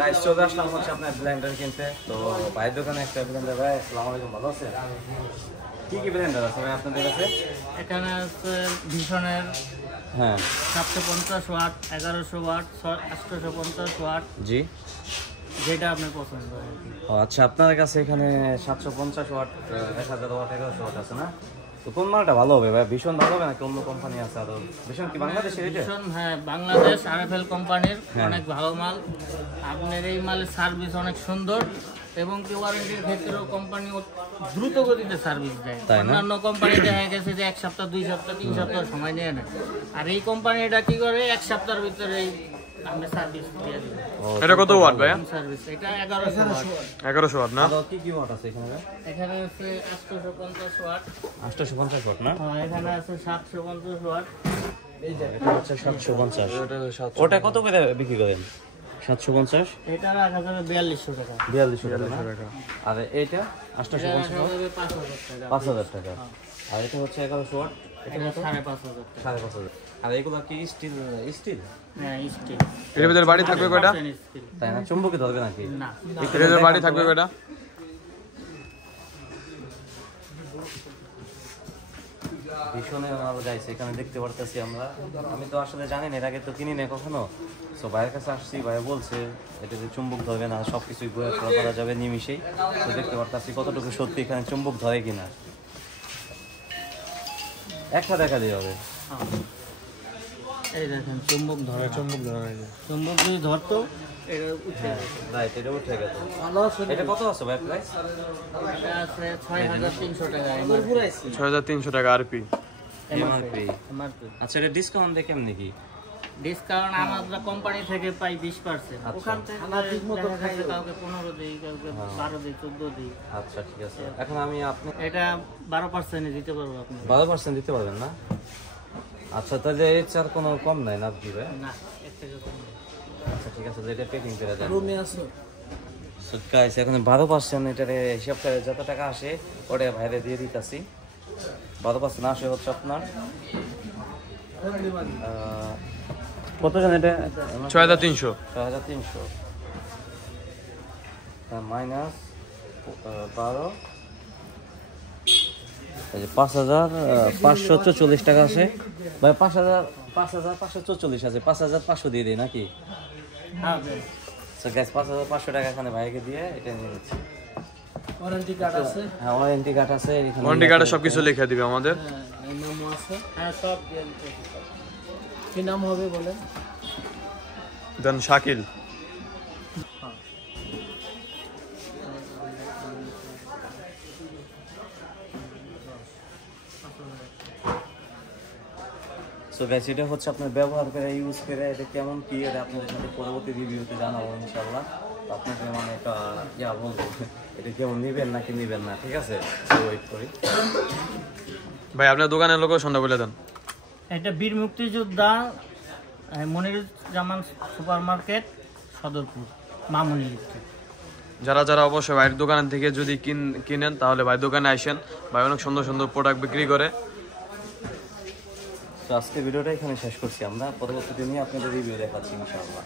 Guys চলে আসলাম হচ্ছে আপনার ব্লেন্ডার কিনতে। তো ভাইয়ের দোকানে একটা ব্লেন্ডার। ভাই আসসালামু আলাইকুম, ভালো আছেন? কি কি ব্লেন্ডার আছে ভাই আপনাদের কাছে? এখানে আছে ভিশনের, হ্যাঁ 750 ওয়াট, 1100 ওয়াট, 850 ওয়াট। জি, যেটা আপনার পছন্দ হয়। ও আচ্ছা, আপনার কাছে এখানে 750 ওয়াট, 1000 ওয়াট, 1100 ওয়াট আছে না? তো কোন মালটা ভালো হবে ভাই? ভীষণ ভালো হবে নাকি অন্য কোম্পানি আছে আরো? ভীষণ কি বাংলাদেশের এটা? ভিশন, হ্যাঁ, বাংলাদেশ আরএফএল কোম্পানির অনেক ভালো মাল। আপনার এই মালের সার্ভিস অনেক সুন্দর এবং কি ওয়ারেন্টির ক্ষেত্রেও কোম্পানি দ্রুত গতিতে সার্ভিস দেয়। অন্যান্য কোম্পানি দেখা গেছে যে 1 সপ্তাহ, 2 সপ্তাহ, 3 সপ্তাহ সময় নিয়ে নেয়, আর এই কোম্পানিটা কি করে 1 সপ্তাহের ভিতরে আমরা সার্ভিস দিয়ে দিই। এটা কত ওয়াট ভাই? সার্ভিস এটা 1100 ওয়াট। 1100 ওয়াট না? আর কি কি ওয়াট আছে এখানে? এখানে আছে 850 ওয়াট। 850 ওয়াট না? হ্যাঁ, এখানে আছে 750 ওয়াট। এটা হচ্ছে 750। ওটা কত করে বিক্রি করেন? 750। এটা রাখা যাবে 4200 টাকা। 4200 টাকা। আর এইটা 850 ওয়াট, 5000 টাকা। আর এটা হচ্ছে 1100 ওয়াট, এটা 5500 টাকা। 5500। আর এগুলো কি স্টিল? স্টিল? হ্যাঁ, স্টিল। এর ভিতরে বাড়ি থাকবে কয়টা? স্টিল। তাই না? চুম্বকে ধরবে নাকি? না, এর ভিতরে বাড়ি থাকবে কয়টা? ভীষণের মাল গাইছে এখানে দেখতে পারতেছি আমরা। আমি তো আসলে জানি না, এর আগে তো কিনি না কখনো। সো ভাইয়ের কাছে আসছি, ভাই বলছে এটাতে চুম্বক ধরবে না, সব কিছুই করা যাবে নিমিশেই। তো দেখতে পারতেছি কতটুকু সত্যি এখানে চুম্বক ধরে কিনা। একটা দেখা দিয়ে হবে। এই দেখেন চুম্বক ধরে, চুম্বক যদি ধরতো এটা উঠে যেত। রাইট, এটা উঠে গেল। এটা কত আছে ভাই প্রাইস? এটা আছে 6300 টাকা। 6300 টাকা আরপি। এমআরপি। এমআরপি। আচ্ছা, এটা ডিসকাউন্ট দেখে কেমন কি? ডিসকাউন্ট আমরা কোম্পানি থেকে পাই 20%। ওখান থেকে দেখা যাচ্ছে কাউকে 15 দেই, কাউকে 12 দেই, 14 দেই। আচ্ছা ঠিক আছে। এখন আমি আপনি এটা 12% এ দিতে পারবো আপনি। 12% দিতে পারবেন না? আচ্ছা, তাহলে এর চার কোনো কম নাই না দিবে? না, এর থেকে কম নেই। আচ্ছা ঠিক আছে, এটা প্যাকিং করে দেন। রুমে আছে। সো গাইস, এখন 12% এটারে হিসাব করে যত টাকা আসে ওটা বাইরে দিয়ে দিতেছি। 12% আসে হচ্ছে আপনার কত জন? এটা 6300। 6300 মাইনাস 12, 5544 টাকা আছে ভাই। 5544 আছে, 5500 দিয়ে দিই নাকি? হ্যাঁ, সো গাইস 5500 টাকা এখানে ভাইকে দিয়ে এটা নিয়ে নিচ্ছি। ওয়ারেন্টি কার্ড আছে। হ্যাঁ, ওয়ারেন্টি কার্ড আছে। ওয়ারেন্টি কার্ডে সবকিছু লিখে দিবে আমাদের। হ্যাঁ, এই নামও আছে। হ্যাঁ, সব দিয়ে দিতে। কি নাম হবে বলেন? দেন শাকিল। সো গাইস, এটা হচ্ছে আপনার ব্যবহার করে ইউজ করে এটা কেমন কি, এটা আপনাদের সাথে পরবর্তী রিভিউতে জানাবো ইনশাআল্লাহ। তো আপনাকে মানে একটা বলবো এটা কেমন নিবেন নাকি নিবেন না, ঠিক আছে? ওয়েট করি ভাই, আপনার দোকানের লোকেশনটা বলে দেন। এটা বীর মুক্তিযোদ্ধা মনিরুজ্জামান সুপার মার্কেট, সদরপুর, মামুনি লিফট। যারা অবশ্যই ভাইয়ের দোকান থেকে যদি কিনেন তাহলে ভাই দোকানে আসেন। ভাই অনেক সুন্দর সুন্দর প্রোডাক্ট বিক্রি করে। তো আজকে ভিডিওটা এখানে শেষ করছি আমরা। পরবর্তীতে নিয়ে আপনাদের রিভিউ দেখাচ্ছি ইনশাআল্লাহ।